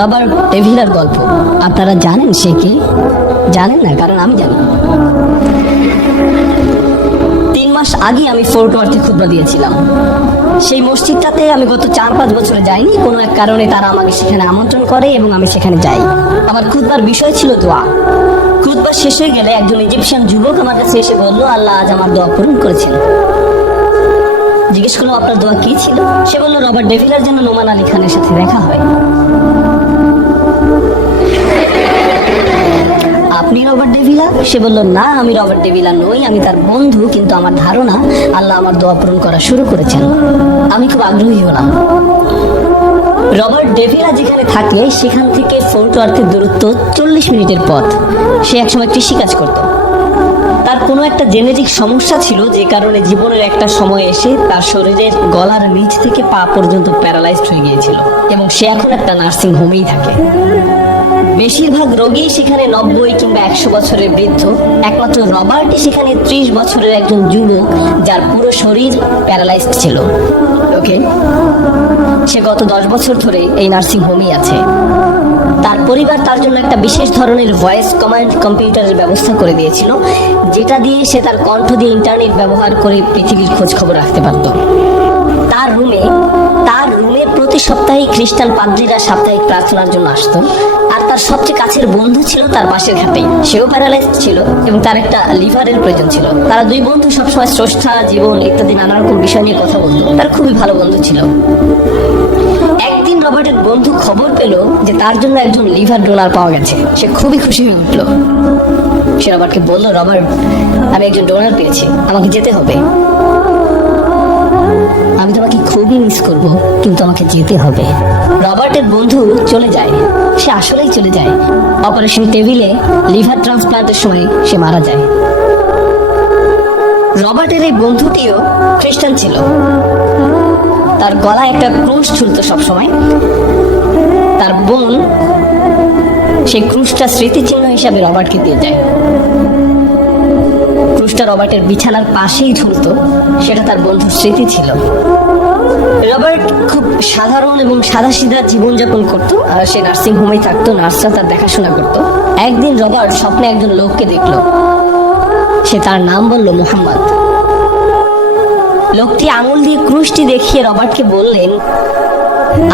Robert ডেভিলার গল্প। আপনারা জানেন সে কি? জানেন না, কারণ আমি জানি। 3 মাস আগে আমি ফোর্ট ওয়ার্থে খুতবা দিয়েছিলাম। সেই মসজিদটাতে আমি গত 4-5 বছরে যাইনি। কোনো এক কারণে তারা আমাকে সেখানে আমন্ত্রণ করে এবং আমি সেখানে যাই। আমার খুতবার বিষয় ছিল দোয়া। খুতবা শেষ হয়ে গেলে একজন ইজিপশিয়ান যুবক আমার কাছে এসে বলল, আল্লাহ আজ আমার দোয়া পূরণ করেছেন। জিজ্ঞেস করলাম, আপনার দোয়া কি ছিল? সে বলল, রবার্ট ডেভিলার জন্য নোমান আলী খানের সাথে দেখা হয়। আপনি রবার্ট ডেভিলা? সে বলল, না, আমি রবার্ট ডেভিলা নই, আমি তার বন্ধু। কিন্তু আমার ধারণা আল্লাহ আমার দোয়া পূরণ করা শুরু করেছেন। আমি খুব আগ্রহী হলাম। রবার্ট ডেভিলা যেখানে থাকে সেখান থেকে ফোর্ট ওয়ার্থের দূরত্ব 40 মিনিটের পথ। সে একসময় কৃষিকাজ করত। তার কোনো একটা জেনেটিক সমস্যা ছিল, যে কারণে জীবনের একটা সময় এসে তার শরীরের গলার নিচ থেকে পা পর্যন্ত প্যারালাইজড হয়ে গিয়েছিল এবং সে এখন একটা নার্সিং হোমেই থাকে। বেশিরভাগ রোগী সেখানে 90 কিংবা 100 বছরের বৃদ্ধ। একমাত্র রবার্টই সেখানে 30 বছরের একজন যুবক, যার পুরো শরীর প্যারালাইজড ছিল। ওকে, সে গত 10 বছর ধরে এই নার্সিং হোমেই আছে। তার পরিবার তার জন্য একটা বিশেষ ধরনের ভয়েস কমান্ড কম্পিউটারের ব্যবস্থা করে দিয়েছিল, যেটা দিয়ে সে তার কণ্ঠ দিয়ে ইন্টারনেট ব্যবহার করে পৃথিবীর খোঁজ খবর রাখতে পারত। তার রুমে প্রতি সপ্তাহে খ্রিস্টান পাদ্রীরা সাপ্তাহিক প্রার্থনার জন্য আসতো। আর তার সবচেয়ে কাছের বন্ধু ছিল তার পাশের ঘাটেই। সেও প্যারালাইজড ছিল এবং তার একটা লিভারের প্রয়োজন ছিল। তারা 2 বন্ধু সবসময় স্রষ্টা, জীবন ইত্যাদি নানা রকম বিষয় নিয়ে কথা বলতো। তার খুবই ভালো বন্ধু ছিল। একদিন রবার্টের বন্ধু খবর পেল যে তার জন্য একজন লিভার ডোনার পাওয়া গেছে। সে খুবই খুশি হয়ে উঠল। সে রবার্টকে বলল, রবার্ট, আমি একজন ডোনার পেয়েছি, আমাকে যেতে হবে। আমি তোমাকে খুবই মিস করব, কিন্তু আমাকে যেতে হবে। রবার্টের বন্ধু চলে যায়। সে আসলেই চলে যায়। অপারেশন টেবিলে লিভার ট্রান্সপ্লান্টের সময় সে মারা যায়। রবার্টের এই বন্ধুটিও খ্রিস্টান ছিল। তার গলায় একটা ক্রুশ ঝুলত সবসময়। তার বোন সেই ক্রুশটা স্মৃতিচিহ্ন হিসাবে রবার্টকে দিয়ে যায়। ক্রুশটা রবার্টের বিছানার পাশেই ঝুলত। সেটা তার বন্ধুর স্মৃতি ছিল। রবার্ট খুব সাধারণ এবং সাদাসিধা জীবনযাপন করতো। আর সে নার্সিং হোমেই থাকতো। নার্সরা তার দেখাশোনা করতো। একদিন রবার্ট স্বপ্নে একজন লোককে দেখলো। সে তার নাম বলল মোহাম্মদ। লোকটি আঙুল দিয়ে ক্রুশটি দেখিয়ে রবার্টকে বললেন,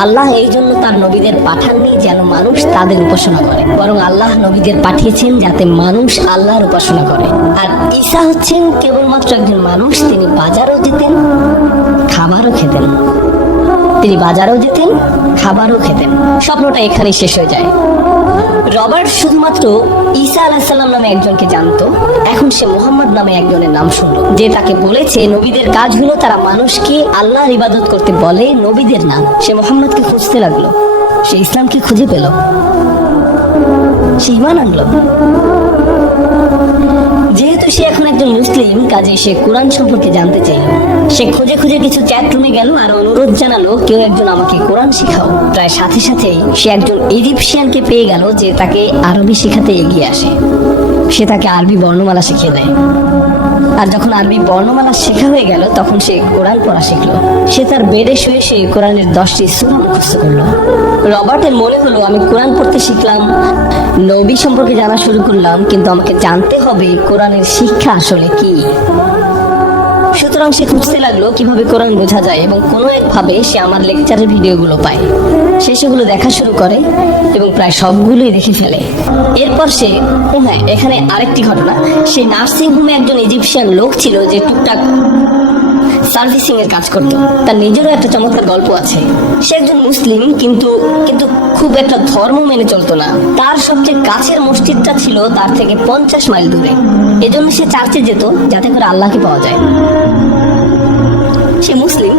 আল্লাহ এই জন্য তার নবীদের পাঠাননি যেন মানুষ তাদের উপাসনা করে, বরং আল্লাহ নবীদের পাঠিয়েছেন যাতে মানুষ আল্লাহর উপাসনা করে। আর ঈসা হচ্ছেন কেবলমাত্র একজন মানুষ। তিনি বাজারও যেতেন, খাবারও খেতেন। স্বপ্নটা এখানেই শেষ হয়ে যায়। রবার্ট শুধুমাত্র ঈসা আলাইহিসসালাম নামে একজনকে জানতো। এখন সে মুহাম্মদ নামে একজনের নাম শুনলো, যে তাকে বলেছে নবীদের কাজ হলো তারা মানুষকে আল্লাহর ইবাদত করতে বলে, নবীদের নাম। সে মুহাম্মদকে খুঁজতে লাগলো। সে ইসলামকে খুঁজে পেল। সে ঈমান আনলো। যেহেতু সে এখন একজন মুসলিম, কাজে সে কোরআন সম্পর্কে জানতে চাইল। সে খুঁজে খুঁজে কিছু চ্যাট রুমে গেল আর অনুরোধ জানালো, কেউ একজন আমাকে কোরআন শেখাও। প্রায় সাথে সাথেই সে একজন ইজিপশিয়ানকে পেয়ে গেল, যে তাকে আরবি শেখাতে এগিয়ে আসে। সে তাকে আরবি বর্ণমালা শিখিয়ে দেয়। আর যখন আরবি বর্ণমালা শেখা হয়ে গেল, তখন সে কোরআন পড়া শিখলো। সে তার বেডে শুয়ে সে কোরআনের 10টি সূরা মুখস্থ করলো। রবার্টের মনে হলো, আমি কোরআন পড়তে শিখলাম, নবী সম্পর্কে জানা শুরু করলাম, কিন্তু আমাকে জানতে হবে কোরআনের শিক্ষা আসলে কি। সুতরাং সে খুঁজতে লাগলো কিভাবে কোরআন বোঝা যায়, এবং কোনো একভাবে সে আমার লেকচারের ভিডিওগুলো পায়। সে সেগুলো দেখা শুরু করে এবং প্রায় সবগুলোই দেখে ফেলে। এরপর সে হ্যাঁ, এখানে আরেকটি ঘটনা। সে নার্সিং হোমে একজন ইজিপশিয়ান লোক ছিল, যে টুকটাক সার্ভিসিং এর কাজ করতো। তার নিজেরও একটা চমৎকার গল্প আছে। সে একজন মুসলিম, কিন্তু খুব একটা ধর্ম মেনে চলতো না। তার সবচেয়ে কাছের মসজিদটা ছিল তার থেকে 50 মাইল দূরে। এজন্য সে চার্চে যেত, যাতে করে আল্লাহকে পাওয়া যায়। সে মুসলিম,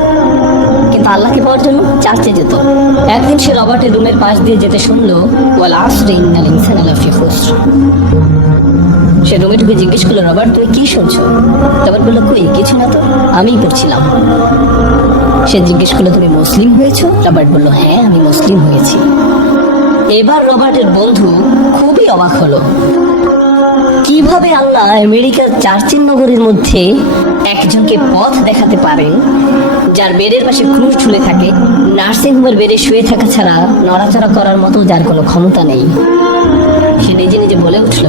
কিন্তু আল্লাহকে পাওয়ার জন্য চার্চে যেত। একদিন সে রবার্টের রুমের পাশ দিয়ে যেতে শুনলো, ওয়াল আসরি ইন্নাল ইনসানা লাফি খুসর। সে রুমে ঢুকে জিজ্ঞেস করলো, রবার্ট, তুমি কি শুনছো? রবার্ট বললো, কই কিছু না তো, আমিই পড়ছিলাম। সে জিজ্ঞেস করলো, তুমি মুসলিম হয়েছো? রবার্ট বললো, হ্যাঁ, আমি মুসলিম হয়েছি। এবার রবার্টের বন্ধু খুবই অবাক হলো। কিভাবে আল্লাহ আমেরিকার চার্চিন নগরীর মধ্যে একজনকে পথ দেখাতে পারেন, যার বেডের পাশে ক্রুশ ঝুলে থাকে, নার্সিং হোমের বেডে শুয়ে থাকা ছাড়া নড়াচড়া করার মতো যার কোনো ক্ষমতা নেই, সে নিজে নিজে বলে উঠল,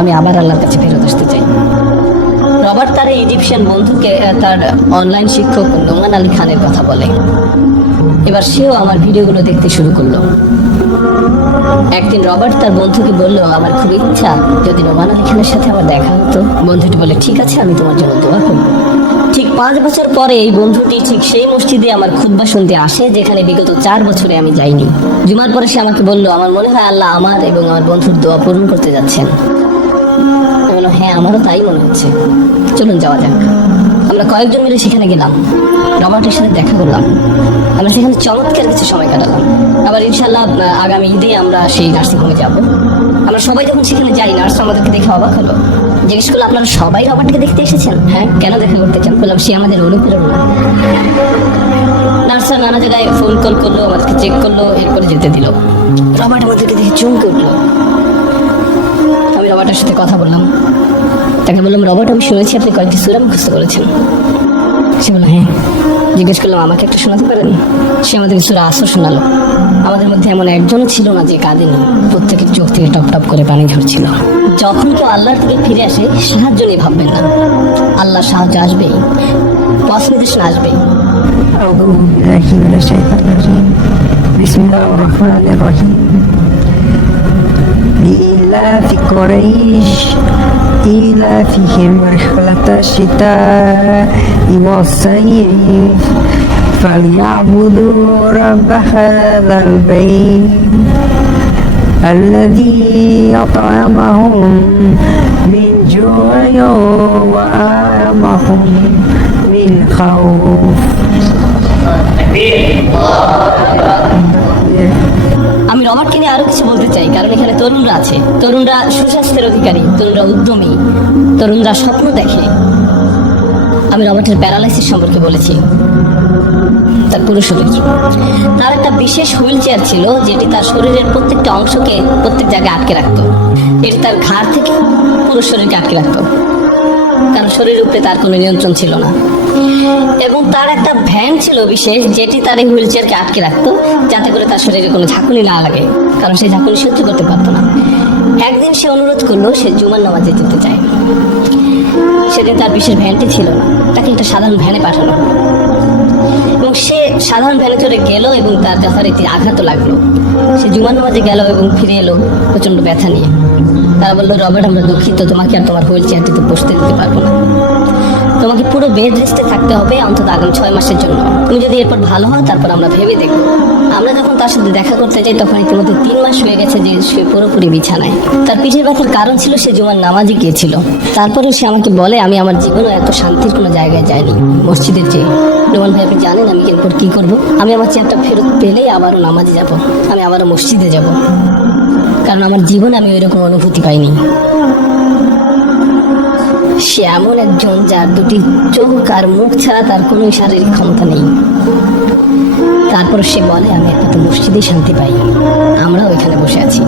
আমি আবার আল্লাহর কাছে ফেরত আসতে চাই। রবার্ট তার এই ইজিপশিয়ান বন্ধুকে তার অনলাইন শিক্ষক নোমান আলী খানের কথা বলে। এবার সেও আমার ভিডিওগুলো দেখতে শুরু করলো। একদিন রবার্ট তার বন্ধুকে বলল, আমার খুব ইচ্ছা যদি নোমান আলী খানের সাথে আমার দেখা হতো। বন্ধুটি বলে, ঠিক আছে, আমি তোমার জন্য দোয়া করব। ঠিক 5 বছর পরে এই বন্ধুটি ঠিক সেই মসজিদে আমার খুতবা শুনতে আসে, যেখানে বিগত 4 বছরে আমি যাইনি। জুমার পরে সে আমাকে বলল, আমার মনে হয় আল্লাহ আমার এবং আমার বন্ধুর দোয়া পূরণ করতে যাচ্ছেন। আমি বললাম, হ্যাঁ, আমারও তাই মনে হচ্ছে, চলুন যাওয়া যাক। আমরা কয়েকজন মিলে সেখানে গেলাম, রবার্টের সাথে দেখা করলাম। আমরা সেখানে চমৎকার কিছু সময় কাটালাম। আবার ইনশাল্লাহ আগামী ঈদে আমরা সেই নার্সিং হোমে যাবো। আমরা সবাই যখন সেখানে যাই, নার্স আমাদেরকে দেখে অবাক হলো, জিজ্ঞেস করলো, আপনারা সবাই রবার্টকে দেখতে এসেছেন? হ্যাঁ, কেন দেখা করতে চান? বললাম, সে আমাদের অনুপ্রেরণা। নার্সরা নানা জায়গায় ফোন কল করলো, আমাদেরকে চেক করলো, এরপরে যেতে দিল। রবার্ট আমাদেরকে দেখে চমকে উঠলো। আমি রবার্টের সাথে কথা বললাম, তাকে বললাম, রবার্ট, আমি শুনেছি আপনি কয়েকটি সূরা মুখস্থ করেছেন। সে বলল, হ্যাঁ। জিজ্ঞেস করলাম, আমাকে একটা শোনাতে পারেন? সে আমাদেরকে সূরা আসর শোনালো। আমাদের মধ্যে এমন একজনও ছিল না যে কাঁদেনি, প্রত্যেকের চোখ থেকে টপ টপ করে পানি ঝরছিল। যখন কেউ আল্লাহর থেকে ফিরে আসে, সাহায্য নিয়ে ভাববেন না, আল্লাহ সাহায্য আসবেই, পথ নির্দেশনা আসবেই। لإيلاف قريش إيلافهم رحلة الشتاء والصيف فليعبدوا رب هذا البيت الذي أطعمهم من جوع وآمنهم من خوف. আমি রবার্টকে নিয়ে আরো কিছু বলতে চাই, কারণ এখানে তরুণরা আছে, তরুণরা সুস্বাস্থ্যের অধিকারী, তরুণরা উদ্যমী, তরুণরা স্বপ্ন দেখে। আমি রবার্টের প্যারালাইসিস সম্পর্কে বলেছি, তার পুরো শরীর। তার একটা বিশেষ হুইল চেয়ার ছিল, যেটি তার শরীরের প্রত্যেকটা অংশকে প্রত্যেক জায়গায় আটকে রাখতো। এটি তার ঘাড় থেকে পুরো শরীরকে আটকে রাখতো, কারণ শরীরের উপরে তার কোনো নিয়ন্ত্রণ ছিল না। এবং তার একটা ভ্যান ছিল বিশেষ, যেটি তার এই হুইল চেয়ারকে আটকে রাখতো, যাতে করে তার শরীরে কোনো ঝাঁকুনি না লাগে, কারণ সে ঝাঁকুনি সহ্য করতে পারতো না। একদিন সে অনুরোধ করলো সে জুমার নামাজে যেতে চায়। সেদিন তার বিশেষ ভ্যানটি ছিল না, তাকে একটা সাধারণ ভ্যানে পাঠানো হলো। এবং সে সাধারণ ভ্যানে চড়ে গেল এবং তার যথারীতি আঘাতও লাগলো। সে জুমার নামাজে গেল এবং ফিরে এলো প্রচন্ড ব্যথা নিয়ে। তারা বললো, রবার্ট, আমরা দুঃখিত, তোমাকে আর তোমার হুইল চেয়ারটিতে বসতে দিতে পারবো না, তোমাকে পুরো বেড রেস্টে থাকতে হবে অন্তত আগামী 6 মাসের জন্য। তুমি যদি এরপর ভালো হয়, তারপর আমরা ভেবে দেখবো। আমরা যখন তার সাথে দেখা করতে যাই, তখন ইতিমধ্যে 3 মাস হয়ে গেছে যে সে পুরোপুরি বিছানায়। তার পিঠের ব্যথার কারণ ছিল সে জুমার নামাজে গিয়েছিল। তারপরে সে আমাকে বলে, আমি আমার জীবনে এত শান্তির কোনো জায়গায় যাইনি মসজিদের চেয়ে। নোমান ভাই, আপনি জানেন আমি এরপর কি করবো? আমি আমার চেয়ারটা ফেরত পেলেই আবারও নামাজে যাব, আমি আবারও মসজিদে যাব, কারণ আমার জীবনে আমি ওইরকম অনুভূতি পাইনি। সে এমন একজন যার দুটি চোখ আর মুখ ছাড়া তার কোনো শারীরিক ক্ষমতা নেই। তারপর সে বলে, আমি একমাত্র মসজিদে শান্তি পাই, আমরাও এখানে বসে আছি।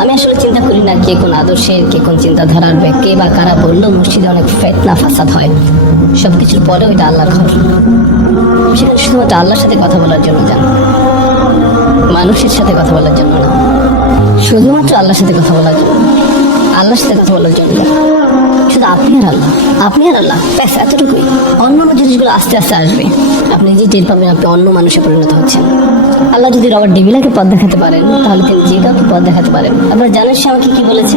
আমি আসলে চিন্তা করি না কে কোন আদর্শের, কে কোন চিন্তাধারার, কে বা কারা বললো মসজিদে অনেক ফিতনা ফাসাদ হয়। সবকিছুর পরে ওইটা আল্লাহর ঘর, সেখানে শুধুমাত্র আল্লাহর সাথে কথা বলার জন্য যান, মানুষের সাথে কথা বলার জন্য না, শুধুমাত্র আল্লাহর সাথে কথা বলার জন্য, আল্লাহর সাথে কথা বলার জন্য। শুধু আপনি আর আল্লাহ, আপনি আর আল্লাহ, ব্যাস, এতটুকুই। অন্য জিনিসগুলো আস্তে আস্তে আসবে, আপনি যে টের পাবেন আপনি অন্য মানুষে পরিণত হচ্ছেন। আল্লাহ যদি রবার্ট ডেভিলাকে পথ দেখাতে পারেন, তাহলে তিনি যে কাউকে পথ দেখাতে পারেন। আপনারা জানেন সে আমাকে কি বলেছে?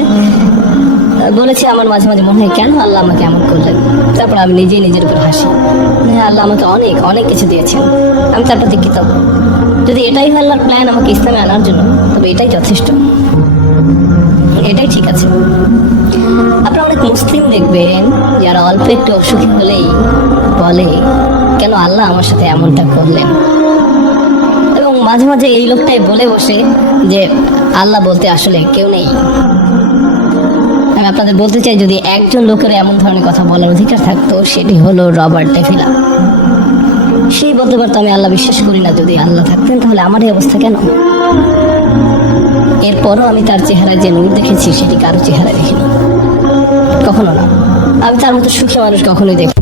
আমার মাঝে মাঝে মনে হয়, কেন আল্লাহ আমাকে এমন করলেন? তারপর আমি নিজেই নিজের উপর হাসি। হ্যাঁ, আল্লাহ আমাকে অনেক অনেক কিছু দিয়েছেন, আমি তার প্রতি কৃতজ্ঞ। যদি এটাই হয় আল্লাহর প্ল্যান আমাকে ইসলামে আনার জন্য, তবে এটাই যথেষ্ট, এটাই ঠিক আছে। আপনারা অনেক মুসলিম দেখবেন যারা অল্প একটু অসুখী হলেই বলে, কেন আল্লাহ আমার সাথে এমনটা করলেন? এবং মাঝে মাঝে এই লোকটাই বলে বসে যে আল্লাহ বলতে আসলে কেউ নেই। আমি আপনাদের বলতে চাই, যদি একজন লোকের এমন ধরনের কথা বলার অধিকার থাকতো, সেটি হলো রবার্ট ডেভিলা। সেই বলতে পারতো, আমি আল্লাহ বিশ্বাস করি না, যদি আল্লাহ থাকতেন তাহলে আমার এই অবস্থা কেন? এরপরও আমি তার চেহারায় যে নূর দেখেছি, সেটি কারো চেহারায় দেখিনি, কখনো না। আমি তার মতো সুখী মানুষ কখনোই দেখি।